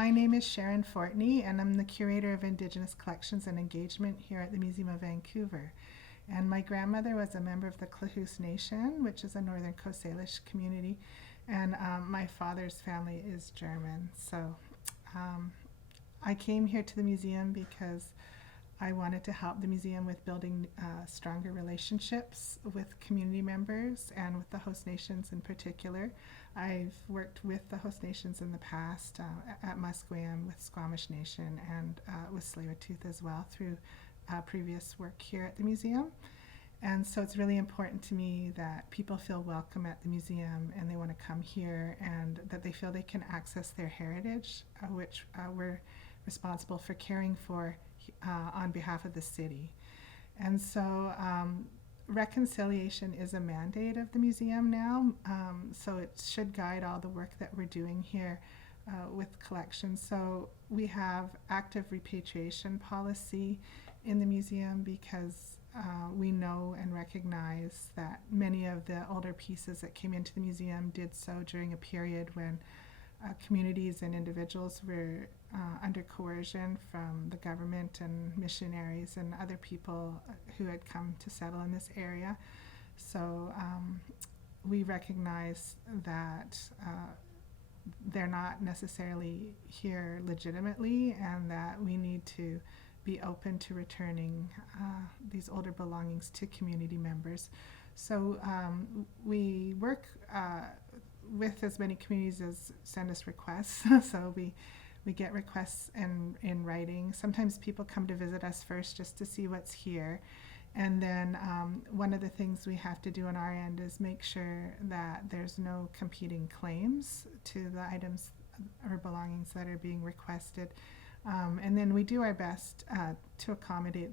My name is Sharon Fortney, and I'm the Curator of Indigenous Collections and Engagement here at the Museum of Vancouver. And my grandmother was a member of the Tsleil-Waututh Nation, which is a Northern Coast Salish community, and my father's family is German. So I came here to the museum because I wanted to help the museum with building stronger relationships with community members and with the host nations in particular. I've worked with the host nations in the past at Musqueam with Squamish Nation and with Tsleil-Waututh as well through previous work here at the museum. And so it's really important to me that people feel welcome at the museum and they want to come here, and that they feel they can access their heritage, which we're responsible for caring for on behalf of the city. And so reconciliation is a mandate of the museum now, so it should guide all the work that we're doing here with collections. So we have active repatriation policy in the museum because we know and recognize that many of the older pieces that came into the museum did so during a period when communities and individuals were under coercion from the government and missionaries and other people who had come to settle in this area. So we recognize that they're not necessarily here legitimately, and that we need to be open to returning these older belongings to community members. So we work with as many communities as send us requests. So we get requests in writing. Sometimes people come to visit us first just to see what's here. And then one of the things we have to do on our end is make sure that there's no competing claims to the items or belongings that are being requested. And then we do our best to accommodate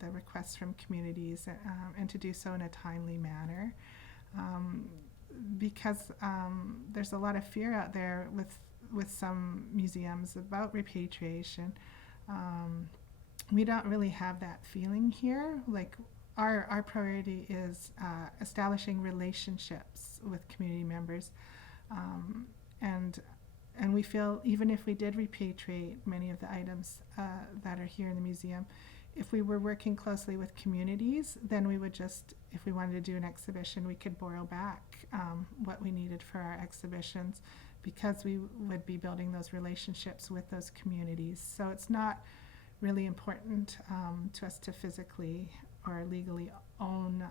the requests from communities and to do so in a timely manner. Because there's a lot of fear out there with some museums about repatriation. We don't really have that feeling here. Like our priority is establishing relationships with community members, and we feel even if we did repatriate many of the items that are here in the museum, if we were working closely with communities, then we would just, if we wanted to do an exhibition, we could borrow back what we needed for our exhibitions, because we would be building those relationships with those communities. So it's not really important to us to physically or legally own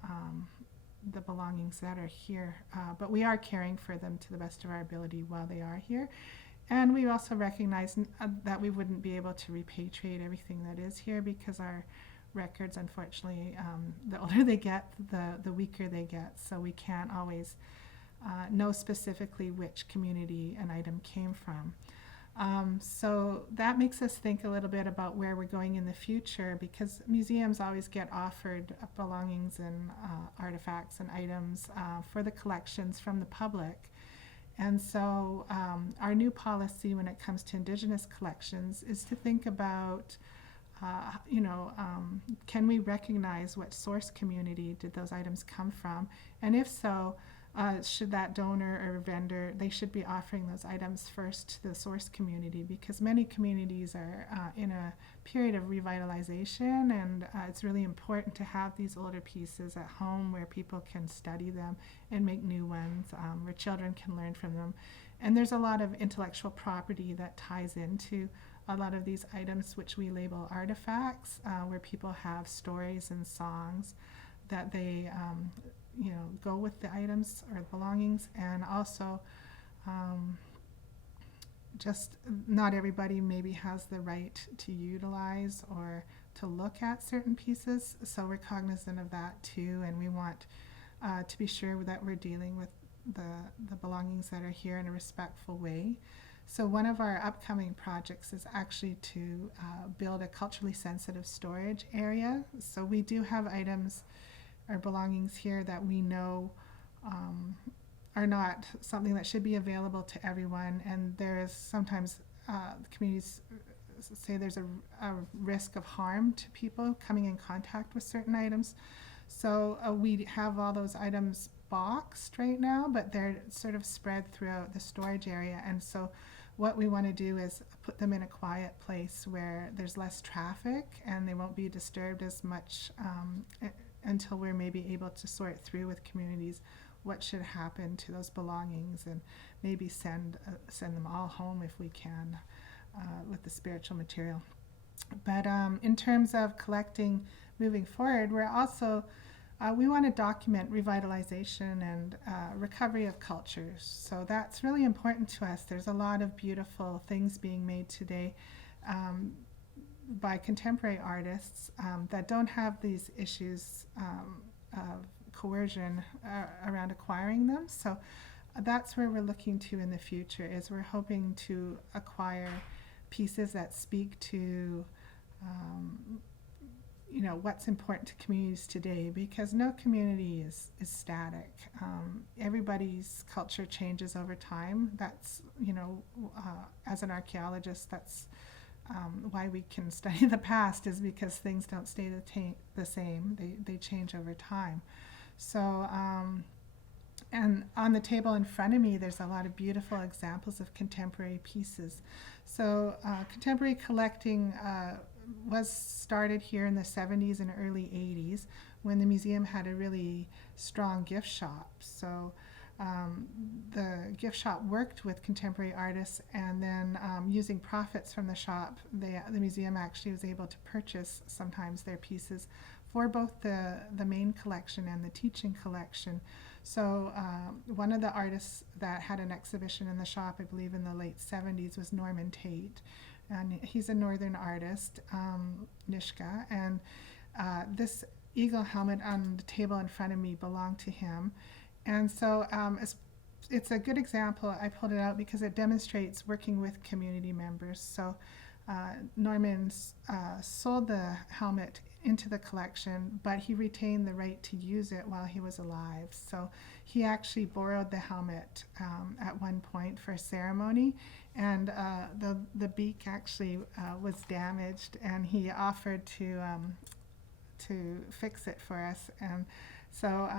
the belongings that are here, but we are caring for them to the best of our ability while they are here. And we also recognize that we wouldn't be able to repatriate everything that is here, because our records, unfortunately, the older they get, the weaker they get. So we can't always know specifically which community an item came from. So that makes us think a little bit about where we're going in the future, because museums always get offered belongings and artifacts and items for the collections from the public. And so our new policy when it comes to Indigenous collections is to think about, can we recognize what source community did those items come from? And if so, should that donor or vendor, they should be offering those items first to the source community, because many communities are in a period of revitalization, and it's really important to have these older pieces at home where people can study them and make new ones, where children can learn from them. And there's a lot of intellectual property that ties into a lot of these items, which we label artifacts, where people have stories and songs that they go with the items or belongings. And also just not everybody maybe has the right to utilize or to look at certain pieces, so we're cognizant of that too, and we want to be sure that we're dealing with the belongings that are here in a respectful way. So one of our upcoming projects is actually to build a culturally sensitive storage area. So we do have items or belongings here that we know are not something that should be available to everyone, and there is sometimes communities say there's a risk of harm to people coming in contact with certain items. So we have all those items boxed right now, but they're sort of spread throughout the storage area, and so what we want to do is put them in a quiet place where there's less traffic and they won't be disturbed as much until we're maybe able to sort through with communities what should happen to those belongings, and maybe send them all home if we can with the spiritual material. But in terms of collecting moving forward, we're also we want to document revitalization and recovery of cultures. So that's really important to us. There's a lot of beautiful things being made today by contemporary artists that don't have these issues of coercion around acquiring them. So that's where we're looking to in the future, is we're hoping to acquire pieces that speak to what's important to communities today, because no community is static. Everybody's culture changes over time. That's, as an archaeologist, that's why we can study the past, is because things don't stay the same. They change over time. So, and on the table in front of me, there's a lot of beautiful examples of contemporary pieces. So contemporary collecting was started here in the 70s and early 80s, when the museum had a really strong gift shop. So the gift shop worked with contemporary artists, and then using profits from the shop, the museum actually was able to purchase sometimes their pieces for both the main collection and the teaching collection. So one of the artists that had an exhibition in the shop, I believe in the late 70s, was Norman Tate. And he's a northern artist, Nishka, and this eagle helmet on the table in front of me belonged to him. And so it's a good example. I pulled it out because it demonstrates working with community members. So Norman sold the helmet into the collection, but he retained the right to use it while he was alive. So he actually borrowed the helmet at one point for a ceremony, and the beak actually was damaged, and he offered to fix it for us. And so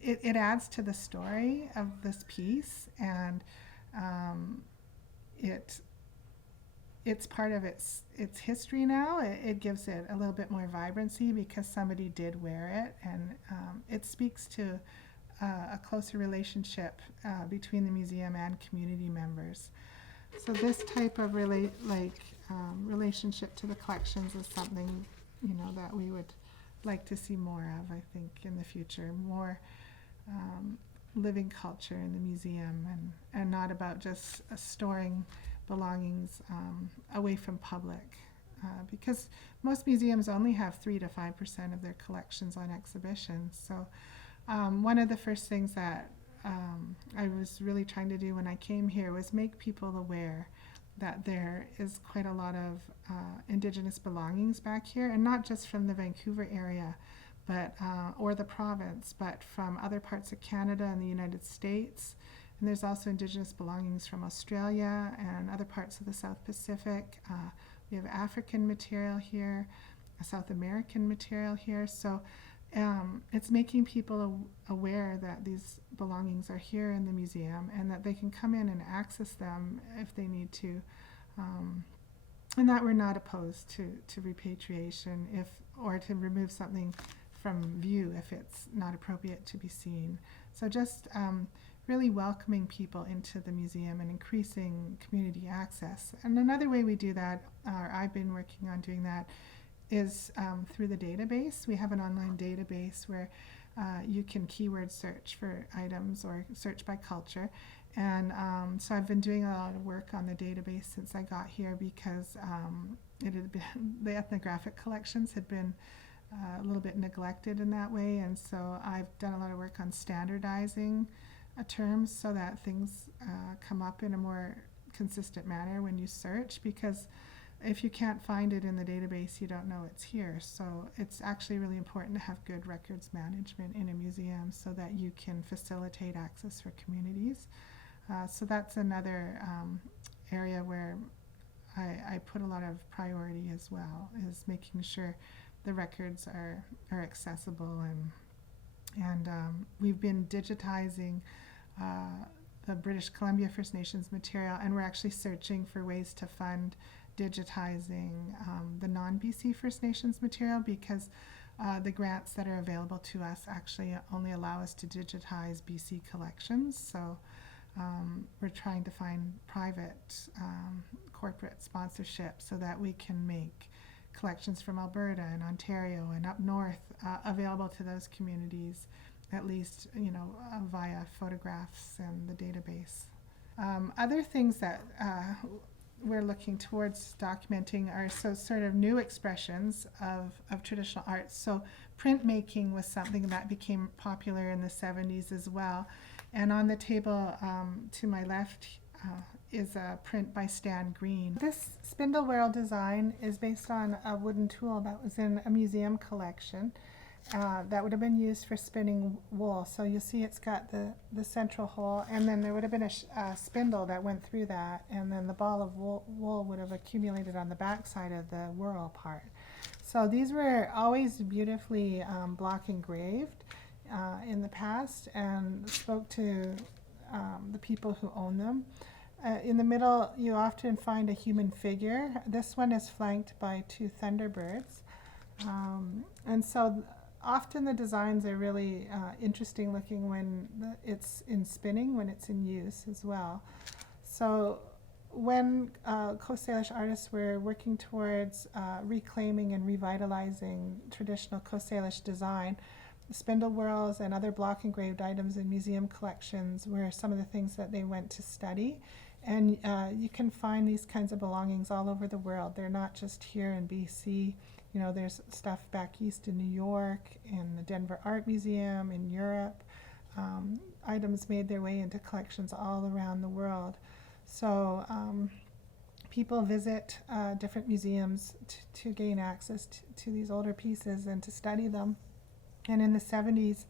it adds to the story of this piece, and it's part of its history now. It gives it a little bit more vibrancy because somebody did wear it, and it speaks to a closer relationship between the museum and community members. So this type of relationship to the collections is something that we would like to see more of, I think, in the future. More living culture in the museum, and not about just storing belongings away from public, because most museums only have 3 to 5% of their collections on exhibition. So one of the first things that I was really trying to do when I came here was make people aware that there is quite a lot of Indigenous belongings back here, and not just from the Vancouver area, but or the province, but from other parts of Canada and the United States. And there's also Indigenous belongings from Australia and other parts of the South Pacific. We have African material here, South American material here. So it's making people aware that these belongings are here in the museum, and that they can come in and access them if they need to. And that we're not opposed to repatriation or to remove something from view if it's not appropriate to be seen. So just really welcoming people into the museum and increasing community access. And another way we do that, or I've been working on doing that, is through the database. We have an online database where you can keyword search for items or search by culture. And so I've been doing a lot of work on the database since I got here, because the ethnographic collections had been a little bit neglected in that way. And so I've done a lot of work on standardizing terms so that things come up in a more consistent manner when you search, because if you can't find it in the database, you don't know it's here. So it's actually really important to have good records management in a museum so that you can facilitate access for communities. So that's another area where I put a lot of priority as well, is making sure the records are accessible, and we've been digitizing the British Columbia First Nations material, and we're actually searching for ways to fund digitizing the non-BC First Nations material, because the grants that are available to us actually only allow us to digitize BC collections. So we're trying to find private corporate sponsorship so that we can make collections from Alberta and Ontario and up north available to those communities, at least, you know, via photographs and the database. Other things that we're looking towards documenting are sort of new expressions of traditional art. So printmaking was something that became popular in the 70s as well. And on the table to my left is a print by Stan Green. This Spindle Whale design is based on a wooden tool that was in a museum collection that would have been used for spinning wool. So you see it's got the central hole, and then there would have been a spindle that went through that, and then the ball of wool would have accumulated on the back side of the whorl part. So these were always beautifully block engraved in the past, and spoke to the people who own them. In the middle, you often find a human figure. This one is flanked by two thunderbirds. And so often the designs are really interesting looking when it's in spinning, when it's in use as well. So when Coast Salish artists were working towards reclaiming and revitalizing traditional Coast Salish design, spindle whorls and other block engraved items in museum collections were some of the things that they went to study. And you can find these kinds of belongings all over the world. They're not just here in BC. You know, there's stuff back east in New York, in the Denver Art Museum, in Europe. Items made their way into collections all around the world. So people visit different museums to gain access to these older pieces and to study them. And in the 70s,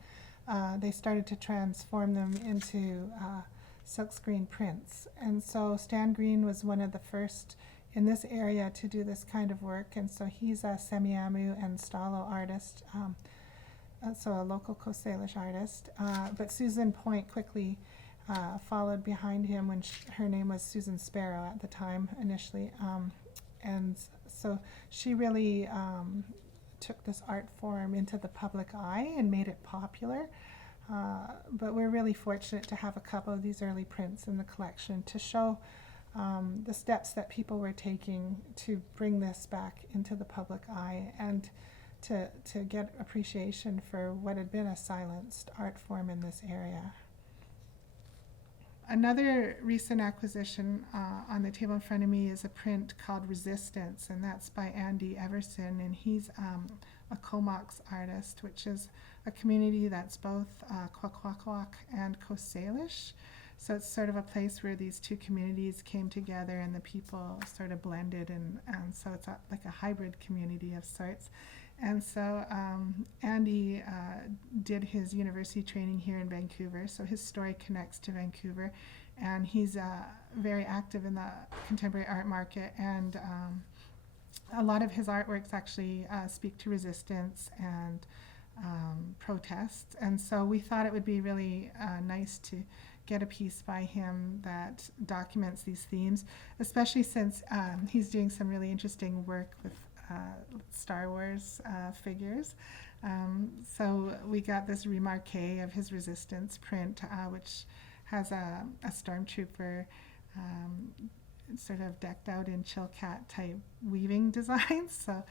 they started to transform them into silkscreen prints. And so Stan Green was one of the first in this area to do this kind of work. And so he's a Semiahmoo and Stalo artist, so a local Coast Salish artist. But Susan Point quickly followed behind him when her name was Susan Sparrow at the time initially. And so she really took this art form into the public eye and made it popular. But we're really fortunate to have a couple of these early prints in the collection to show the steps that people were taking to bring this back into the public eye and to get appreciation for what had been a silenced art form in this area. Another recent acquisition on the table in front of me is a print called Resistance, and that's by Andy Everson, and he's a Comox artist, which is a community that's both Xｗməthkվəy and Coast Salish. So it's sort of a place where these two communities came together and the people sort of blended, and so it's like a hybrid community of sorts. And so Andy did his university training here in Vancouver, so his story connects to Vancouver, and he's very active in the contemporary art market, and a lot of his artworks actually speak to resistance and protests, and so we thought it would be really nice to get a piece by him that documents these themes, especially since he's doing some really interesting work with Star Wars figures. So we got this remarque of his Resistance print, which has a stormtrooper sort of decked out in Chilkat type weaving designs. So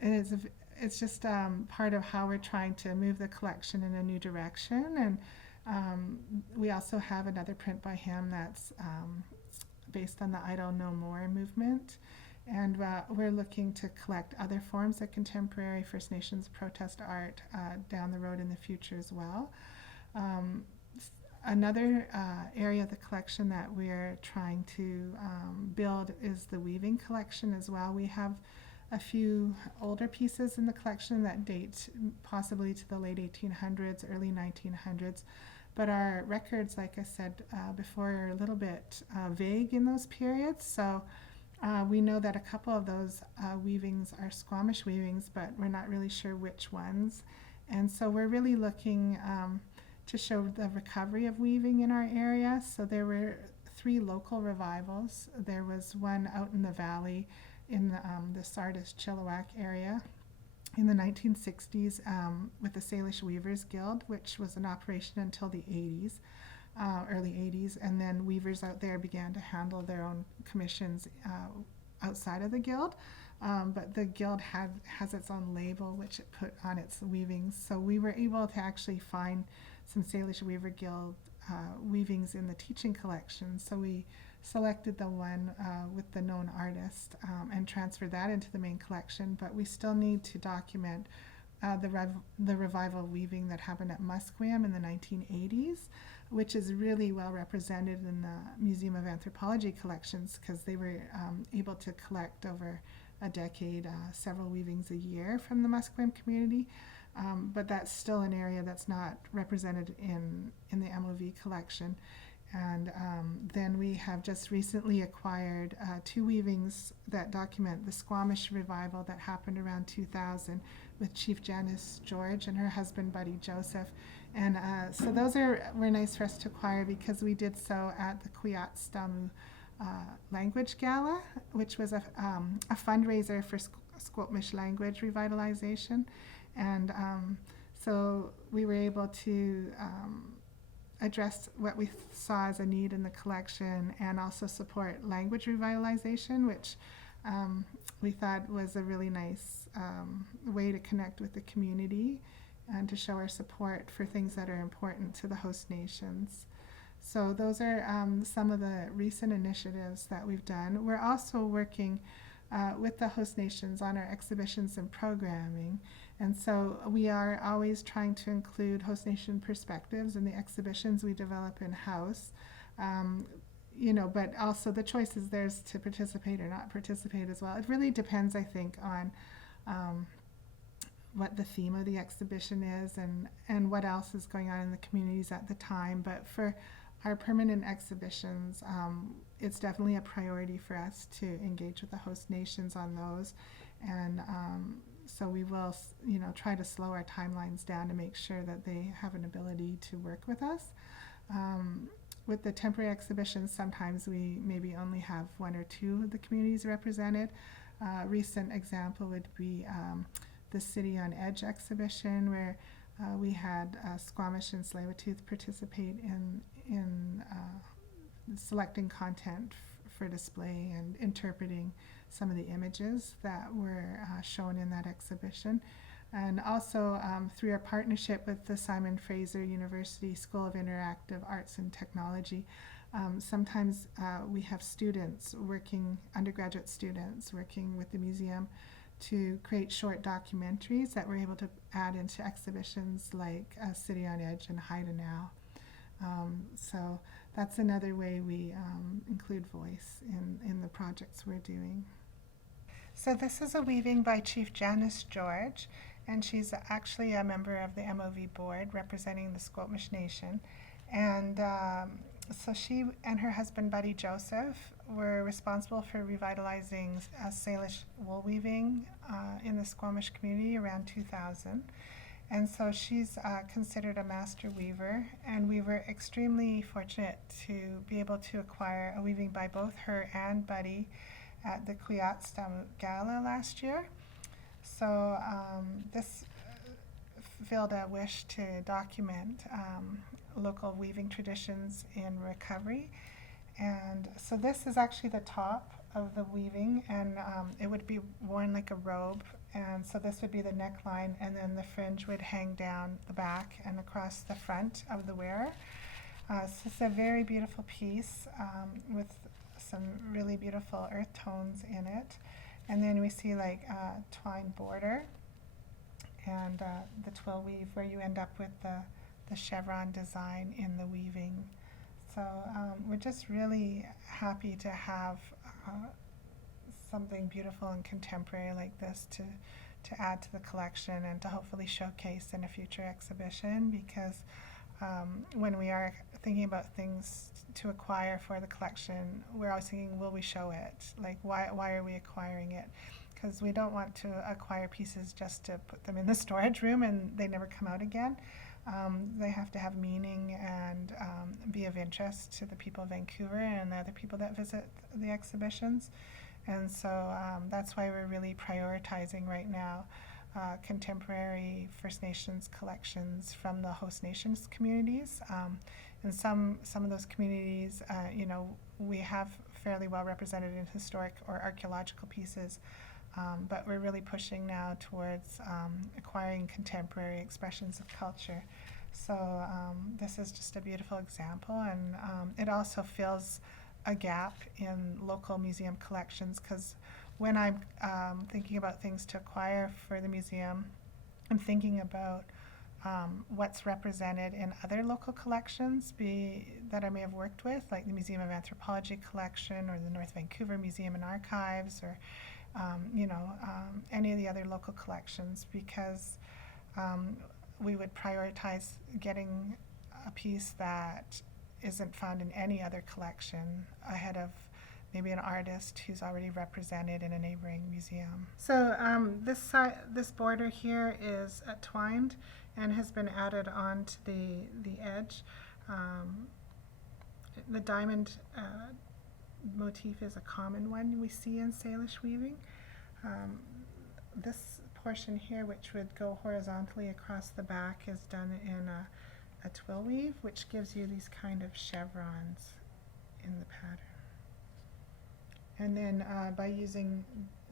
it's just part of how we're trying to move the collection in a new direction. And we also have another print by him that's based on the Idle No More movement. And we're looking to collect other forms of contemporary First Nations protest art down the road in the future as well. Another area of the collection that we're trying to build is the weaving collection as well. We have a few older pieces in the collection that date possibly to the late 1800s, early 1900s. But our records, like I said before, are a little bit vague in those periods. So we know that a couple of those weavings are Squamish weavings, but we're not really sure which ones. And so we're really looking to show the recovery of weaving in our area. So there were 3 local revivals. There was one out in the valley in the Sardis Chilliwack area in the 1960s with the Salish Weavers Guild, which was in operation until the 80s, early 80s, and then weavers out there began to handle their own commissions outside of the guild. But the guild has its own label which it put on its weavings. So we were able to actually find some Salish Weaver Guild weavings in the teaching collection. So we selected the one with the known artist and transferred that into the main collection, but we still need to document the revival weaving that happened at Musqueam in the 1980s, which is really well represented in the Museum of Anthropology collections, because they were able to collect over a decade several weavings a year from the Musqueam community. But that's still an area that's not represented in the MOV collection. And then we have just recently acquired 2 weavings that document the Squamish revival that happened around 2000 with Chief Janice George and her husband Buddy Joseph. And so those were nice for us to acquire because we did so at the xʷməthkվəy language gala, which was a fundraiser for Squamish language revitalization. And so we were able to address what we saw as a need in the collection and also support language revitalization, which we thought was a really nice way to connect with the community and to show our support for things that are important to the host nations. So those are some of the recent initiatives that we've done. We're also working with the host nations on our exhibitions and programming. And so we are always trying to include host nation perspectives in the exhibitions we develop in-house. But also the choice is theirs to participate or not participate as well. It really depends, I think, on what the theme of the exhibition is and what else is going on in the communities at the time. But for our permanent exhibitions, it's definitely a priority for us to engage with the host nations on those. And so we will, try to slow our timelines down to make sure that they have an ability to work with us. With the temporary exhibitions, sometimes we maybe only have 1 or 2 of the communities represented. Recent example would be the City on Edge exhibition, where we had Squamish and Tsleil-Waututh participate in selecting content for display and interpreting some of the images that were shown in that exhibition. And also through our partnership with the Simon Fraser University School of Interactive Arts and Technology, sometimes we have undergraduate students working with the museum to create short documentaries that we're able to add into exhibitions like City on Edge and Haida Now. So that's another way we include voice in the projects we're doing. So this is a weaving by Chief Janice George, and she's actually a member of the MOV board representing the Squamish Nation. And so she and her husband Buddy Joseph were responsible for revitalizing Salish wool weaving in the Squamish community around 2000. And so she's considered a master weaver, and we were extremely fortunate to be able to acquire a weaving by both her and Buddy at the xʷməthkվəy Gala last year. So this filled a wish to document local weaving traditions in recovery. And so this is actually the top of the weaving, and it would be worn like a robe. And so this would be the neckline, and then the fringe would hang down the back and across the front of the wearer. So it's a very beautiful piece with some really beautiful earth tones in it. And then we see like a twine border and the twill weave, where you end up with the chevron design in the weaving. So we're just really happy to have something beautiful and contemporary like this to add to the collection and to hopefully showcase in a future exhibition, because when we are thinking about things to acquire for the collection, we're always thinking, will we show it? Like, why are we acquiring it? Because we don't want to acquire pieces just to put them in the storage room and they never come out again. They have to have meaning and be of interest to the people of Vancouver and the other people that visit the exhibitions. And so that's why we're really prioritizing right now contemporary First Nations collections from the host nations communities. In some of those communities, we have fairly well represented in historic or archaeological pieces, but we're really pushing now towards acquiring contemporary expressions of culture. So this is just a beautiful example, and it also fills a gap in local museum collections, because when I'm thinking about things to acquire for the museum, I'm thinking about what's represented in other local collections that I may have worked with, like the Museum of Anthropology collection or the North Vancouver Museum and Archives, or any of the other local collections, because we would prioritize getting a piece that isn't found in any other collection ahead of maybe an artist who's already represented in a neighboring museum. So this border here is twined and has been added on to the edge. The diamond motif is a common one we see in Salish weaving. This portion here, which would go horizontally across the back, is done in a twill weave, which gives you these kind of chevrons in the pattern. And then by using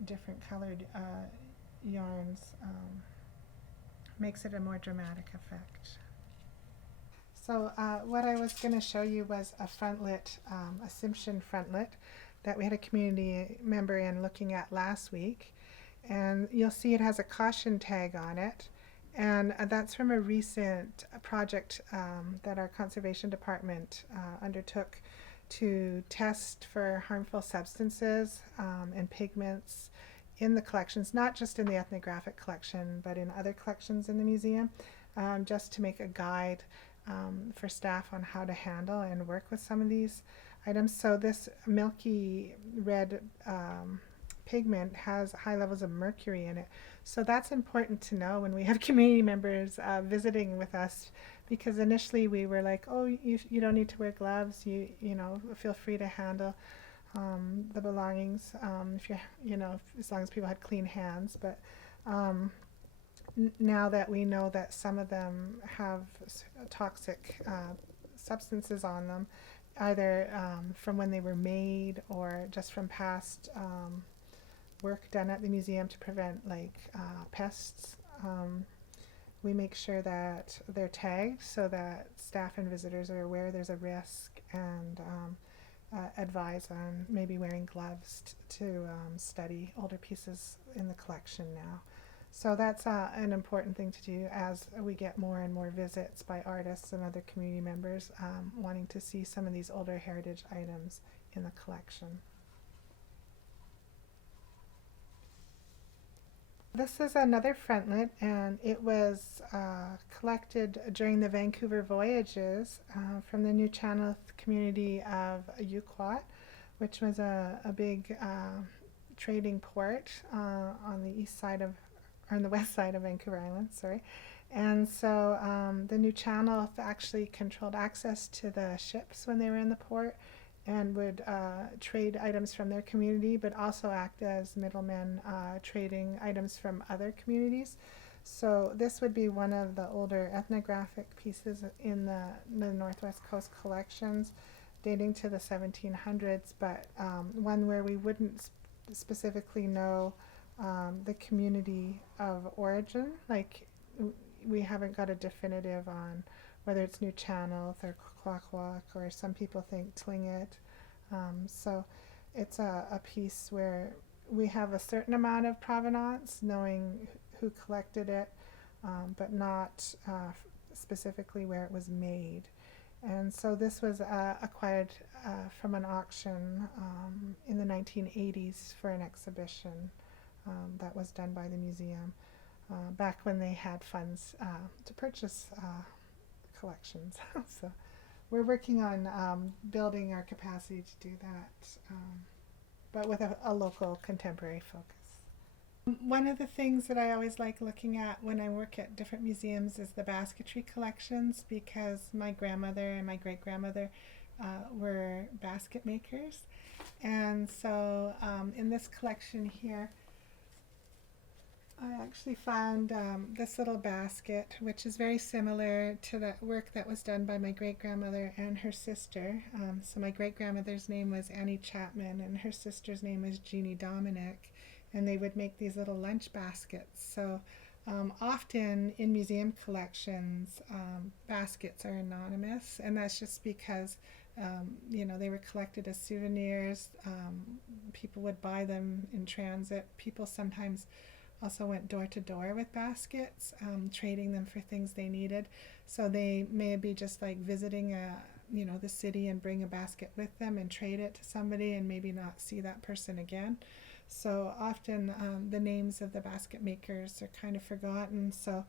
different colored yarns, makes it a more dramatic effect. So what I was going to show you was a frontlet, a Simpson frontlet that we had a community member in looking at last week. And you'll see it has a caution tag on it. And that's from a recent project that our conservation department undertook to test for harmful substances and pigments in the collections, not just in the ethnographic collection, but in other collections in the museum, just to make a guide for staff on how to handle and work with some of these items. So this milky red pigment has high levels of mercury in it. So that's important to know when we have community members visiting with us, because initially we were like, oh, you don't need to wear gloves, you feel free to handle the belongings if as long as people had clean hands. But now that we know that some of them have toxic substances on them, either from when they were made or just from past work done at the museum to prevent pests, we make sure that they're tagged so that staff and visitors are aware there's a risk, and advise on maybe wearing gloves to study older pieces in the collection now. So that's an important thing to do as we get more and more visits by artists and other community members wanting to see some of these older heritage items in the collection. This is another frontlet, and it was collected during the Vancouver voyages from the New Channel community of Uqquat, which was a big trading port on the east side of, or on the west side of Vancouver Island, sorry. And so the New Channel actually controlled access to the ships when they were in the port, and would trade items from their community, but also act as middlemen trading items from other communities. So this would be one of the older ethnographic pieces in the Northwest Coast collections, dating to the 1700s, but one where we wouldn't specifically know the community of origin. Like, we haven't got a definitive on whether it's New Channel or Squamish, or some people think Tlingit. So it's a piece where we have a certain amount of provenance, knowing who collected it, but not specifically where it was made. And so this was acquired from an auction in the 1980s for an exhibition that was done by the museum back when they had funds to purchase collections. So we're working on building our capacity to do that, but with a local contemporary focus. One of the things that I always like looking at when I work at different museums is the basketry collections, because my grandmother and my great-grandmother were basket makers. And so in this collection here, I actually found this little basket, which is very similar to the work that was done by my great-grandmother and her sister. So my great-grandmother's name was Annie Chapman, and her sister's name was Jeannie Dominic, and they would make these little lunch baskets. So often in museum collections, baskets are anonymous, and that's just because you know, they were collected as souvenirs. People would buy them in transit. People sometimes also went door to door with baskets, trading them for things they needed. So they may be just like visiting you know, the city and bring a basket with them and trade it to somebody and maybe not see that person again. So often the names of the basket makers are kind of forgotten. So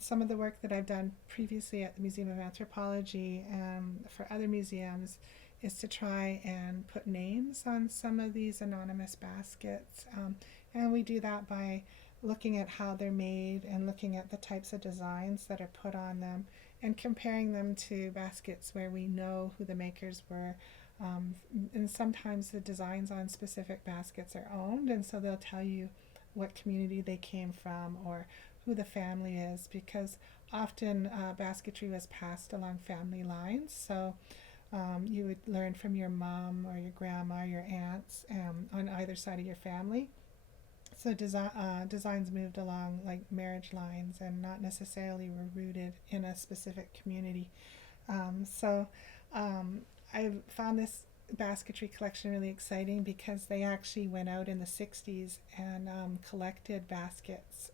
some of the work that I've done previously at the Museum of Anthropology and for other museums is to try and put names on some of these anonymous baskets. And we do that by looking at how they're made and looking at the types of designs that are put on them and comparing them to baskets where we know who the makers were. And sometimes the designs on specific baskets are owned, and so they'll tell you what community they came from or who the family is, because often basketry was passed along family lines. So you would learn from your mom or your grandma, your aunts on either side of your family. So designs moved along like marriage lines and not necessarily were rooted in a specific community. I found this basketry collection really exciting because they actually went out in the 60s and collected baskets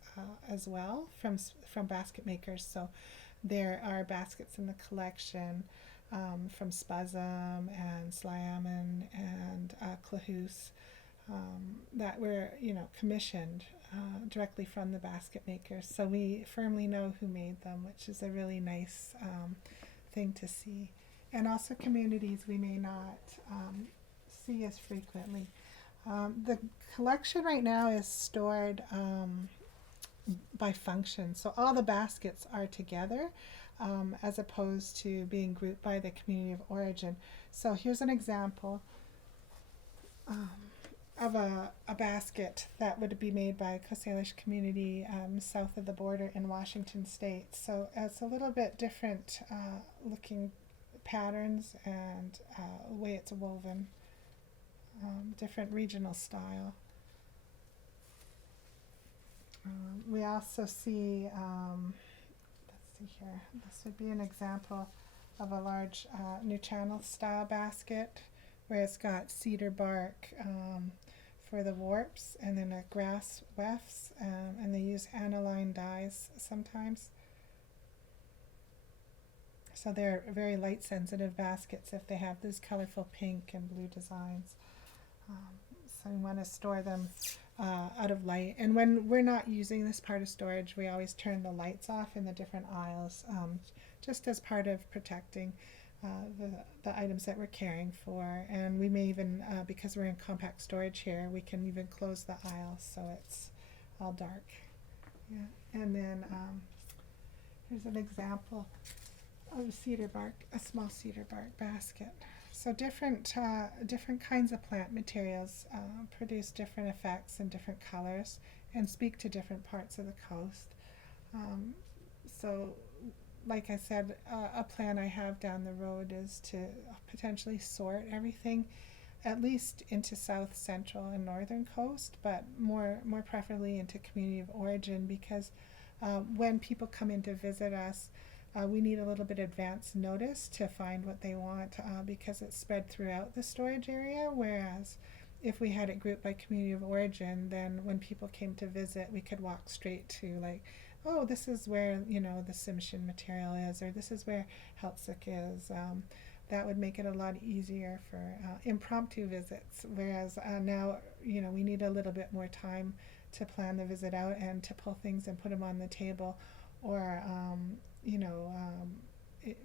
as well from basket makers. So there are baskets in the collection from Spuzam and Sliammon and Tsleil-Waututh that were, you know, commissioned directly from the basket makers. So we firmly know who made them, which is a really nice thing to see. And also communities we may not see as frequently. The collection right now is stored by function. So all the baskets are together as opposed to being grouped by the community of origin. So here's an example of a basket that would be made by a Coast Salish community south of the border in Washington State. So it's a little bit different looking patterns and the way it's woven, different regional style. We also see, let's see here, this would be an example of a large New Channel style basket where it's got cedar bark for the warps and then a grass wefts, and they use aniline dyes sometimes. So they're very light sensitive baskets if they have these colorful pink and blue designs. So we want to store them out of light. And when we're not using this part of storage, we always turn the lights off in the different aisles, just as part of protecting the items that we're caring for. And we may even, because we're in compact storage here, we can even close the aisles so it's all dark. Yeah. And then here's an example of a small cedar bark basket. So different kinds of plant materials produce different effects and different colors and speak to different parts of the coast. So like I said, a plan I have down the road is to potentially sort everything at least into south, central, and northern coast, but more preferably into community of origin, because when people come in to visit us, we need a little bit advance notice to find what they want, because it's spread throughout the storage area, whereas if we had it grouped by community of origin, then when people came to visit, we could walk straight to like, oh, this is where, you know, the Tsimshian material is, or this is where xʷməthkվəy is. That would make it a lot easier for impromptu visits, whereas now, you know, we need a little bit more time to plan the visit out and to pull things and put them on the table, or you know,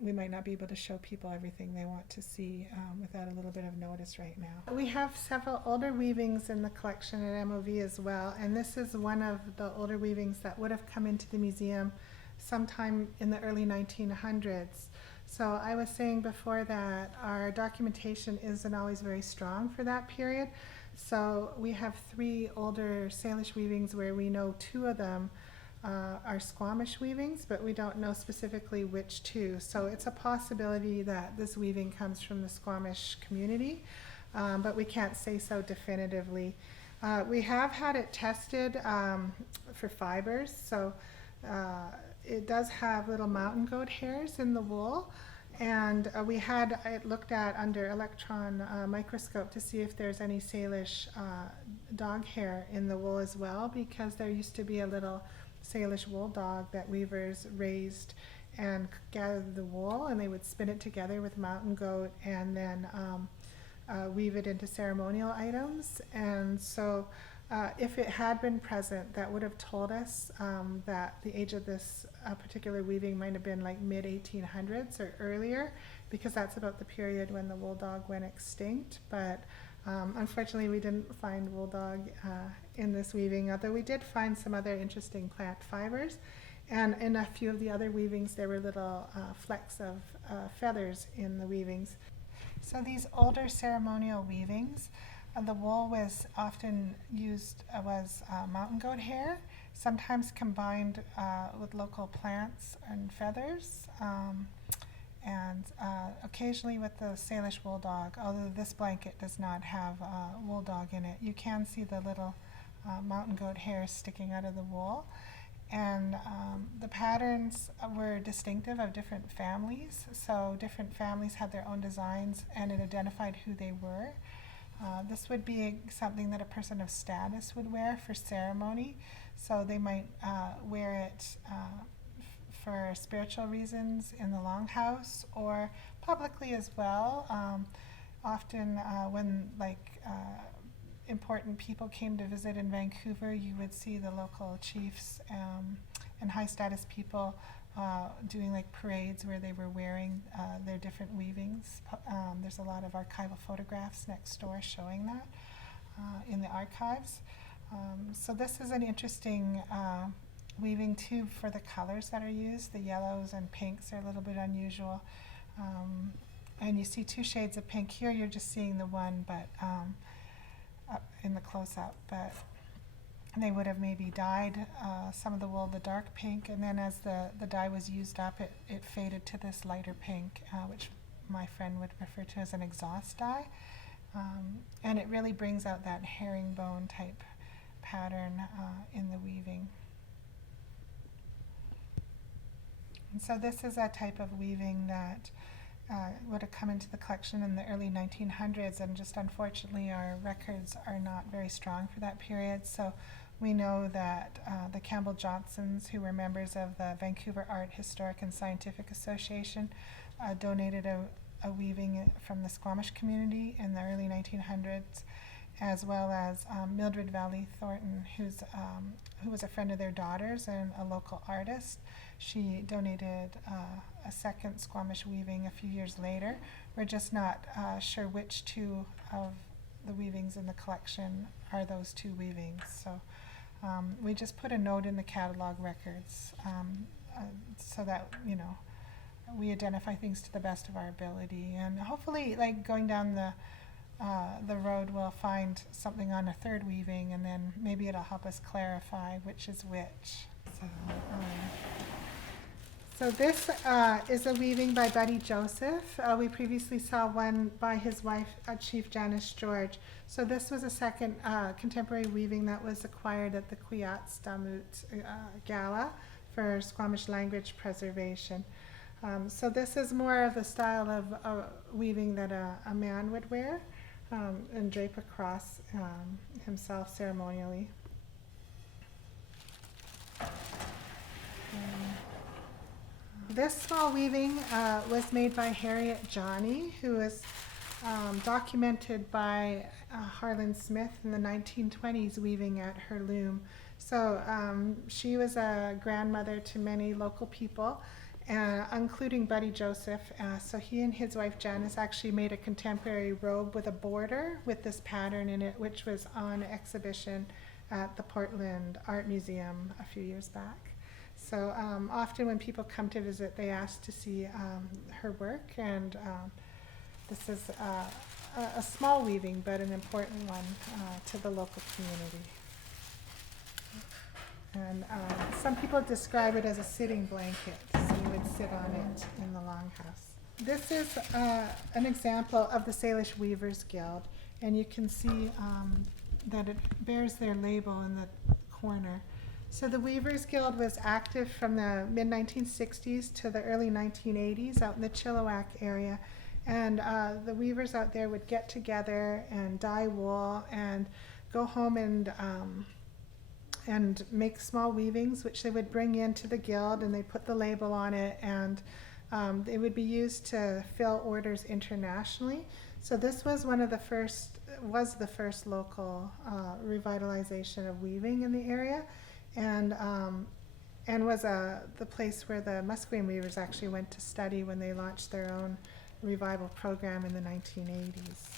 we might not be able to show people everything they want to see without a little bit of notice right now. We have several older weavings in the collection at MOV as well, and this is one of the older weavings that would have come into the museum sometime in the early 1900s. So I was saying before that our documentation isn't always very strong for that period. So we have 3 older Salish weavings where we know 2 of them are Squamish weavings, but we don't know specifically which 2. So it's a possibility that this weaving comes from the Squamish community, but we can't say so definitively. We have had it tested for fibers, so it does have little mountain goat hairs in the wool, and we had it looked at under electron microscope to see if there's any Salish dog hair in the wool as well, because there used to be a little Salish wool dog that weavers raised and gathered the wool, and they would spin it together with mountain goat and then weave it into ceremonial items. And so if it had been present, that would have told us that the age of this particular weaving might have been like mid-1800s or earlier, because that's about the period when the wool dog went extinct. But unfortunately, we didn't find wool dog in this weaving, although we did find some other interesting plant fibers. And in a few of the other weavings, there were little flecks of feathers in the weavings. So these older ceremonial weavings, the wool was often used was mountain goat hair, sometimes combined with local plants and feathers, and occasionally with the Salish wool dog, although this blanket does not have wool dog in it. You can see the little mountain goat hair sticking out of the wool. And the patterns were distinctive of different families, so different families had their own designs, and it identified who they were. This would be something that a person of status would wear for ceremony, so they might wear it for spiritual reasons in the longhouse or publicly as well. Often when important people came to visit in Vancouver, you would see the local chiefs and high status people doing like parades where they were wearing their different weavings. There's a lot of archival photographs next door showing that in the archives. So this is an interesting weaving too for the colors that are used. The yellows and pinks are a little bit unusual. And you see 2 shades of pink. Here you're just seeing the one, but up in the close-up, but they would have maybe dyed some of the wool the dark pink, and then as the dye was used up, it faded to this lighter pink, which my friend would refer to as an exhaust dye. And it really brings out that herringbone type pattern in the weaving. And so this is a type of weaving that would have come into the collection in the early 1900s, and just unfortunately our records are not very strong for that period. So we know that the Campbell Johnsons, who were members of the Vancouver Art, Historic and Scientific Association, donated a weaving from the Squamish community in the early 1900s, as well as Mildred Valley Thornton, who was a friend of their daughter's and a local artist. She donated a second Squamish weaving a few years later. We're just not sure which 2 of the weavings in the collection are those 2 weavings. So we just put a note in the catalog records so that, you know, we identify things to the best of our ability. And hopefully, like going down the road, we'll find something on a 3rd weaving, and then maybe it'll help us clarify which is which. So this is a weaving by Buddy Joseph. We previously saw one by his wife, Chief Janice George. So this was a second contemporary weaving that was acquired at the Tsleil-Waututh Gala for Squamish language preservation. So this is more of the style of weaving that a man would wear and drape across himself ceremonially. This small weaving was made by Harriet Johnny, who is documented by Harlan Smith in the 1920s weaving at her loom. So she was a grandmother to many local people, including Buddy Joseph. So he and his wife Janice actually made a contemporary robe with a border with this pattern in it, which was on exhibition at the Portland Art Museum a few years back. So often when people come to visit, they ask to see her work, and this is a small weaving, but an important one to the local community. And some people describe it as a sitting blanket, so you would sit on it in the longhouse. This is an example of the Salish Weavers Guild, and you can see that it bears their label in the corner. So the Weavers Guild was active from the mid-1960s to the early 1980s out in the Tsleil-Waututh area. And the weavers out there would get together and dye wool and go home and make small weavings, which they would bring into the guild, and they put the label on it, and it would be used to fill orders internationally. So this was the first local revitalization of weaving in the area, and was the place where the Musqueam weavers actually went to study when they launched their own revival program in the 1980s.